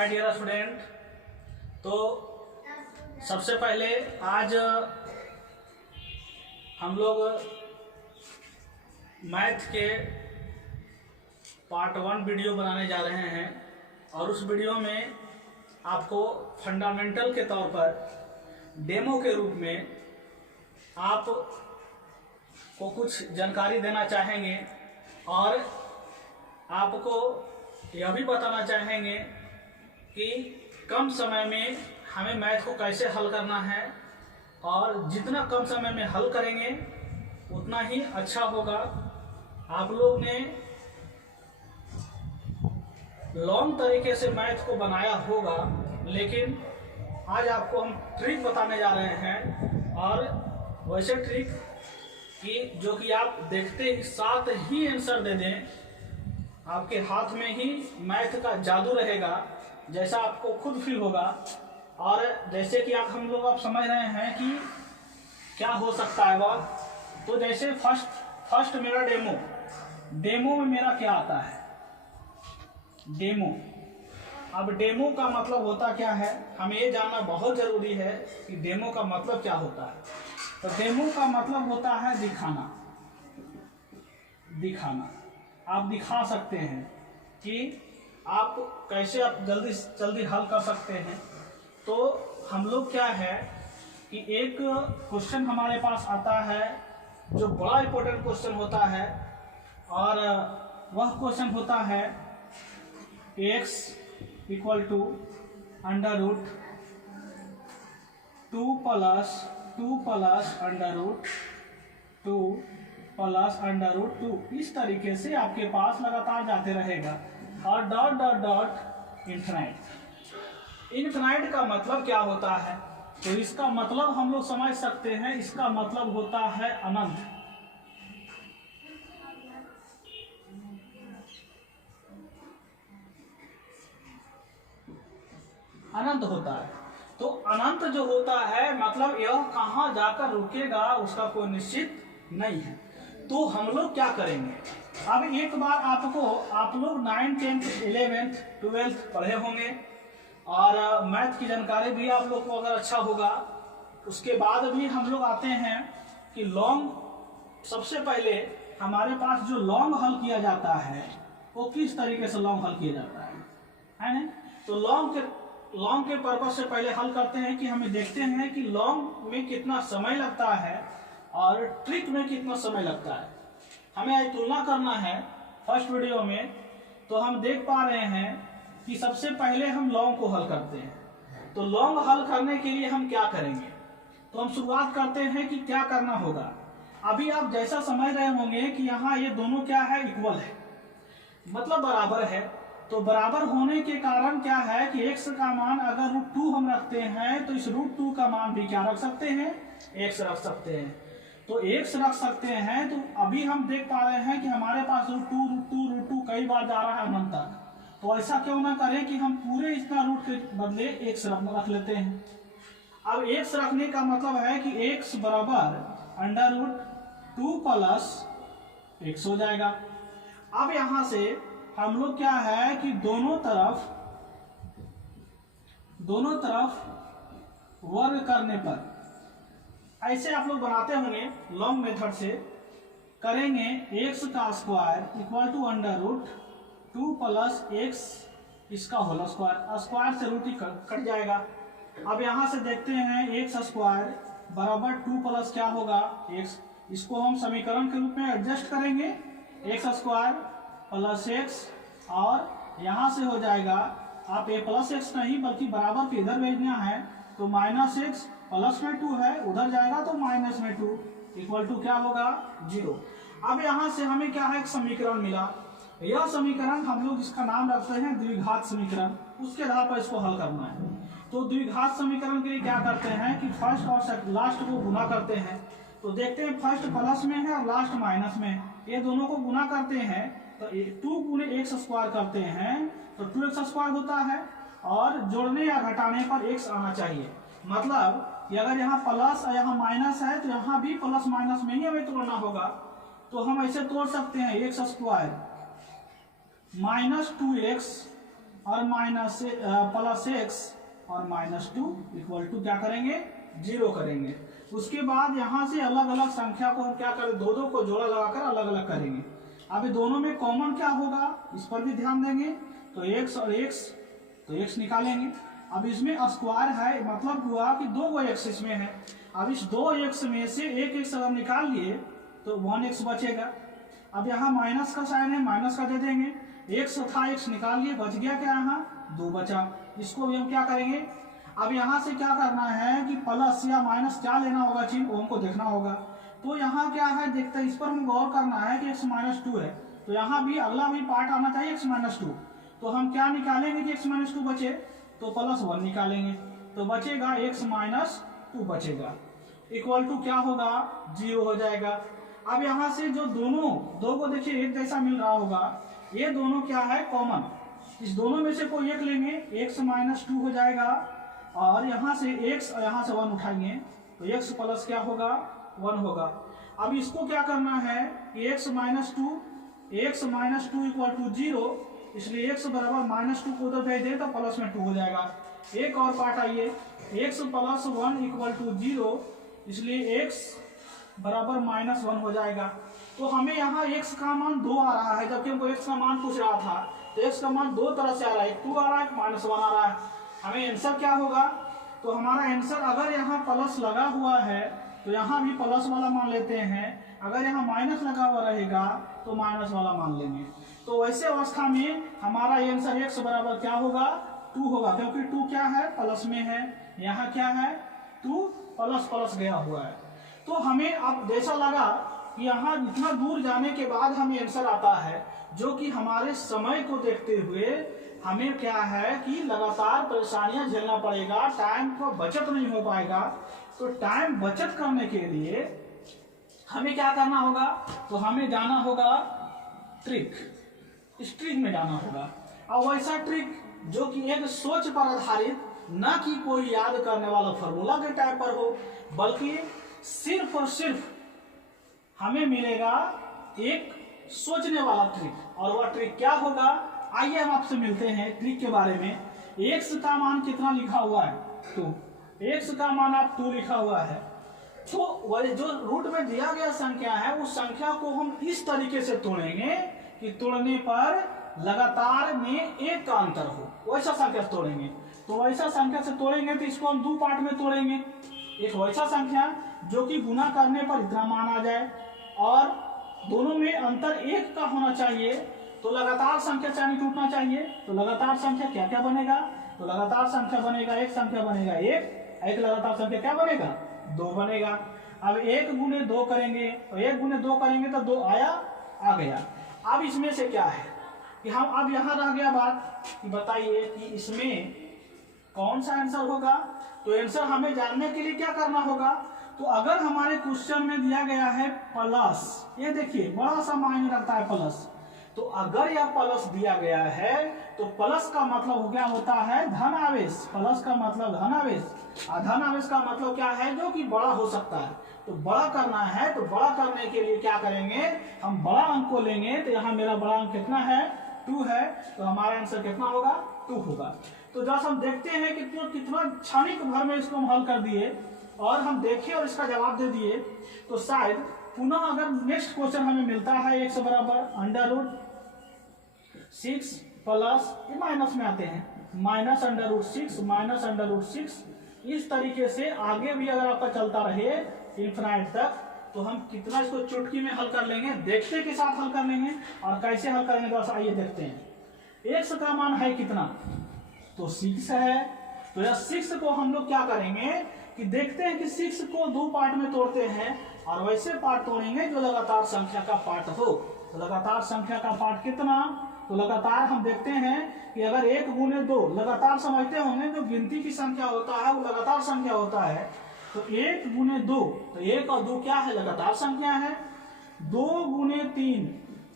Hi dear student. तो सबसे पहले आज हम लोग मैथ के पार्ट 1 वीडियो बनाने जा रहे हैं और उस वीडियो में आपको फंडामेंटल के तौर पर डेमो के रूप में आप को कुछ जानकारी देना चाहेंगे और आपको यह भी बताना चाहेंगे कि कम समय में हमें मैथ को कैसे हल करना है और जितना कम समय में हल करेंगे उतना ही अच्छा होगा। आप लोग ने लॉन्ग तरीके से मैथ को बनाया होगा, लेकिन आज आपको हम ट्रिक बताने जा रहे हैं और वैसे ट्रिक कि जो कि आप देखते ही साथ ही आंसर दे दें। आपके हाथ में ही मैथ का जादू रहेगा, जैसा आपको खुद फील होगा। और जैसे कि हम लोग आप समझ रहे हैं कि क्या हो सकता है वह। तो जैसे फर्स्ट मेरा डेमो में मेरा क्या आता है, डेमो। अब डेमो का मतलब होता क्या है, हमें ये जानना बहुत ज़रूरी है कि डेमो का मतलब क्या होता है। तो डेमो का मतलब होता है दिखाना। आप दिखा सकते हैं कि आप कैसे आप जल्दी हल कर सकते हैं। तो हम लोग क्या है कि एक क्वेश्चन हमारे पास आता है जो बड़ा इंपॉर्टेंट क्वेश्चन होता है और वह क्वेश्चन होता है x equal to under root 2 plus under root 2 plus under root 2। इस तरीके से आपके पास लगातार जाते रहेगा और डॉट डॉट डॉट इन्फिनाइट का मतलब क्या होता है। तो इसका मतलब हम लोग समझ सकते हैं, इसका मतलब होता है अनंत। अनंत होता है। तो अनंत जो होता है मतलब यह कहाँ जाकर रुकेगा उसका कोई निश्चित नहीं है। तो हम लोग क्या करेंगे, अब एक बार आप लोग 9th 10th 11th 12th पढ़े होंगे और मैथ की जानकारी भी आप लोग को अगर अच्छा होगा। उसके बाद भी हम लोग आते हैं कि लॉन्ग, सबसे पहले हमारे पास जो लॉन्ग हल किया जाता है वो किस तरीके से लॉन्ग हल किया जाता है ना। तो लॉन्ग के पर्पज से पहले हल करते हैं कि हमें देखते हैं कि लॉन्ग में कितना समय लगता है और ट्रिक में कितना समय लगता है। हमें आज तुलना करना है फर्स्ट वीडियो में। तो हम देख पा रहे हैं कि सबसे पहले हम लॉन्ग को हल करते हैं। तो लॉन्ग हल करने के लिए हम क्या करेंगे, तो हम शुरुआत करते हैं कि क्या करना होगा। अभी आप जैसा समझ रहे होंगे कि यहाँ ये दोनों क्या है, इक्वल है, मतलब बराबर है। तो बराबर होने के कारण क्या है कि x का मान अगर √2 हम रखते हैं तो इस √2 का मान भी क्या रख सकते हैं, x रख सकते हैं। तो x रख सकते हैं। तो अभी हम देख पा रहे हैं कि हमारे पास √2 कई बार जा रहा है अनंत तक। तो ऐसा क्यों ना करें कि हम पूरे इतना रूट के बदले x रख लेते हैं। अब x रखने का मतलब है कि x बराबर अंडर रूट 2 प्लस x हो जाएगा। अब यहां से हम लोग क्या है कि दोनों तरफ वर्ग करने पर, ऐसे आप लोग बनाते होंगे लॉन्ग मेथड से करेंगे। x का square equal to under root 2 plus x इसका होल स्क्वायर से रूट ही कट जाएगा। अब यहां से देखते हैं x स्क्वायर बराबर 2 प्लस क्या होगा x। इसको हम समीकरण के रूप में एडजस्ट करेंगे, x स्क्वायर प्लस x और यहां से हो जाएगा आप a प्लस x नहीं बल्कि बराबर के इधर भेजना है तो माइनस x प्लस में 2 है, उधर जाएगा तो माइनस में 2 इक्वल टू क्या होगा 0। अब यहां से हमें क्या है, एक समीकरण मिला। यह समीकरण हम लोग इसका नाम रखते हैं द्विघात समीकरण। उसके आधार पर इसको हल करना है। तो द्विघात समीकरण के लिए क्या करते हैं कि फर्स्ट और लास्ट को गुना करते हैं। तो देखते हैं फर्स्ट प्लस में है और लास्ट माइनस में है, ये दोनों को गुना करते हैं तो 2 गुणे x स्क्वायर करते हैं तो 2x स्क्वायर होता है और जोड़ने या घटाने पर x आना चाहिए। मतलब कि अगर यहाँ प्लस और यहाँ माइनस है तो यहाँ भी प्लस माइनस में ही हमें तोड़ना होगा। तो हम ऐसे तोड़ सकते हैं x स्क्वायर माइनस 2x और माइनस प्लस एक्स और -2 इक्वल टू क्या करेंगे 0 करेंगे। उसके बाद यहाँ से अलग अलग संख्या को हम क्या करें, दो दो को जोड़ा लगाकर अलग अलग करेंगे। अब दोनों में कॉमन क्या होगा इस पर भी ध्यान देंगे। तो x और x, तो x निकालेंगे। अब इसमें स्क्वायर है, मतलब हुआ कि 2 x इसमें है। अब इस 2x में से एक x अगर निकाल लिए तो 1x बचेगा। अब यहाँ माइनस का साइन है, माइनस का दे देंगे। x था, x निकाल लिए, बच गया क्या, यहाँ 2 बचा। इसको भी हम क्या करेंगे, अब यहाँ से क्या करना है कि प्लस या माइनस क्या लेना होगा चिन्ह, वो हमको देखना होगा। तो यहाँ क्या है देखते हैं, इस पर हम गौर करना है कि x -2 है, तो यहाँ भी अगला भी पार्ट आना चाहिए x -2। तो हम क्या निकालेंगे कि x -2 बचे, तो +1 निकालेंगे, तो बचेगा x -2 बचेगा, इक्वल टू क्या होगा 0 हो जाएगा। अब यहाँ से जो दोनों दो को देखिए एक जैसा मिल रहा होगा, ये दोनों क्या है कॉमन, इस दोनों में से कोई एक लेंगे, x -2 हो जाएगा। और यहाँ से x और यहाँ से 1 उठाएंगे तो x प्लस क्या होगा 1 होगा। अब इसको क्या करना है कि x -2 इक्वल टू 0, इसलिए x बराबर -2 को उधर भेज दे तो प्लस में 2 हो जाएगा। एक और पार्ट आइए, x + 1 इक्वल टू 0, इसलिए x बराबर -1 हो जाएगा। तो हमें यहाँ x का मान 2 आ रहा है, जबकि हमको x का मान पूछ रहा था। तो x का मान 2 तरह से आ रहा है, 2 आ रहा है, -1 आ रहा है। हमें आंसर क्या होगा, तो हमारा आंसर अगर यहाँ प्लस लगा हुआ है तो यहाँ भी प्लस वाला मान लेते हैं, अगर यहाँ माइनस लगा हुआ रहेगा तो माइनस वाला मान लेंगे। तो वैसे अवस्था में हमारा आंसर x बराबर क्या होगा 2 होगा, क्योंकि 2 क्या है प्लस में है, यहाँ क्या है 2 प्लस गया हुआ है। तो हमें अब जैसा लगा कि यहाँ इतना दूर जाने के बाद हमें आंसर आता है, जो कि हमारे समय को देखते हुए हमें क्या है कि लगातार परेशानियां झेलना पड़ेगा, टाइम को बचत नहीं हो पाएगा। तो टाइम बचत करने के लिए हमें क्या करना होगा, तो हमें जाना होगा ट्रिक, इस ट्रिक में जाना होगा। और वैसा ट्रिक जो कि एक सोच पर आधारित, ना कि कोई याद करने वाला फॉर्मूला के टाइप पर हो, बल्कि सिर्फ और सिर्फ हमें मिलेगा एक सोचने वाला ट्रिक। और वह ट्रिक क्या होगा, आइए हम आपसे मिलते हैं ट्रिक के बारे में। x का मान कितना लिखा हुआ है 2, x का मान आप 2 लिखा हुआ है। तो वह जो रूट में दिया गया संख्या है उस संख्या को हम इस तरीके से तोड़ेंगे कि तोड़ने पर लगातार में एक का अंतर हो, वैसा संख्या से तोड़ेंगे। तो वैसा संख्या से तोड़ेंगे तो इसको हम 2 पार्ट में तोड़ेंगे। एक वैसा संख्या जो कि गुना करने पर इतना मान आ जाए और दोनों में अंतर 1 का होना चाहिए। तो लगातार संख्या से नहीं टूटना चाहिए। तो लगातार संख्या क्या क्या बनेगा, तो लगातार संख्या बनेगा, एक संख्या बनेगा 1, एक लगातार संख्या क्या बनेगा 2 बनेगा। अब 1 × 2 करेंगे, तो 1 × 2 करेंगे तो 2 आया, आ गया। अब इसमें से क्या है कि हम अब यहाँ रह गया बात कि बताइए कि इसमें कौन सा आंसर होगा। तो आंसर हमें जानने के लिए क्या करना होगा, तो अगर हमारे क्वेश्चन में दिया गया है प्लस, ये देखिए बड़ा सा मायने रखता है प्लस, तो अगर यह प्लस दिया गया है तो प्लस का मतलब क्या होता है धन आवेश, प्लस का मतलब धन आवेश, और धन आवेश का मतलब क्या है जो कि बड़ा हो सकता है। तो बड़ा करना है, तो बड़ा करने के लिए क्या करेंगे, हम बड़ा अंक को लेंगे। तो यहाँ मेरा बड़ा अंक कितना है 2 है, तो हमारा आंसर कितना होगा 2 होगा। तो जब हम देखते हैं कि कितना क्षणिक भर में इसको हम हल कर दिए और हम देखे और इसका जवाब दे दिए, तो शायद पुनः अगर नेक्स्ट क्वेश्चन हमें मिलता है x बराबर √6 प्लस, ये माइनस में आते हैं, -√6 इस तरीके से आगे भी अगर आपका चलता रहे इन्फिनाइट तक, तो हम कितना इसको चुटकी में हल कर लेंगे, देखते के साथ हल कर लेंगे। और कैसे हल करेंगे तो आइए देखते हैं। x का मान है कितना, तो 6 है। तो यह 6 को हम लोग क्या करेंगे कि देखते हैं कि 6 को 2 पार्ट में तोड़ते हैं और वैसे पार्ट तोड़ेंगे जो लगातार संख्या का पार्ट हो। तो लगातार संख्या का पार्ट कितना, तो लगातार हम देखते हैं कि अगर 1 × 2 लगातार समझते होंगे, जो गिनती की संख्या होता है वो लगातार संख्या होता है। तो 1 × 2, तो 1 और 2 क्या है लगातार संख्या है। 2 × 3,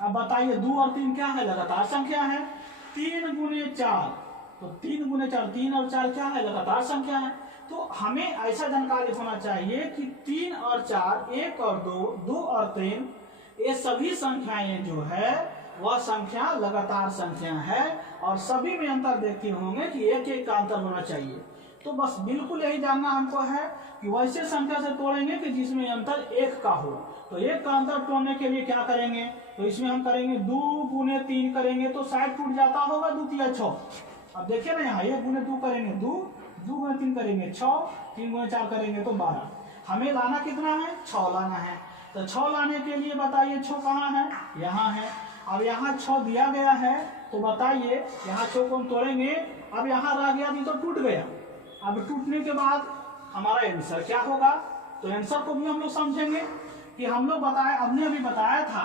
अब बताइए 2 और 3 क्या है लगातार संख्या है। 3 × 4, तो 3 × 4, 3 और 4 क्या है लगातार संख्या है। तो हमें ऐसा जानकारी होना चाहिए कि 3 और 4, 1 और 2, 2 और 3, ये सभी संख्याएं जो है वह संख्या लगातार संख्या है और सभी में अंतर देखते होंगे कि एक एक का अंतर होना चाहिए। तो बस बिल्कुल यही जानना हमको है कि वैसे संख्या से तोड़ेंगे कि जिसमें अंतर एक का हो। तो एक का अंतर तोड़ने के लिए क्या करेंगे, तो इसमें हम करेंगे 2 गुने 3 करेंगे तो शायद टूट जाता होगा 2 तिया 6। अब देखिए ना यहाँ 1 गुने 2 करेंगे 2, 2 गुने 3 करेंगे 6, 3 गुने 4 करेंगे तो 12। हमें लाना कितना है, 6 लाना है। तो 6 लाने के लिए बताइए 6 कहाँ है, यहाँ है। अब यहाँ 6 दिया गया है तो बताइए यहाँ 6 को हम तोड़ेंगे, अब यहाँ रह गया नहीं तो टूट गया। अब टूटने के बाद हमारा आंसर क्या होगा, तो आंसर को भी हम लोग समझेंगे कि हम लोग बताए, हमने अभी बताया था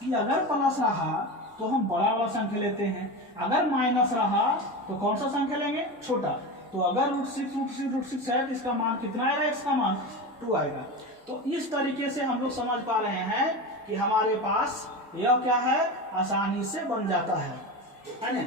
कि अगर प्लस रहा तो हम बड़ा वाला संख्या लेते हैं, अगर माइनस रहा तो कौन सा संख्या लेंगे, छोटा। तो अगर √6 है तो इसका मान कितना आएगा, x का मान 2 आएगा। तो इस तरीके से हम लोग समझ पा रहे हैं कि हमारे पास यह क्या है, आसानी से बन जाता है ना।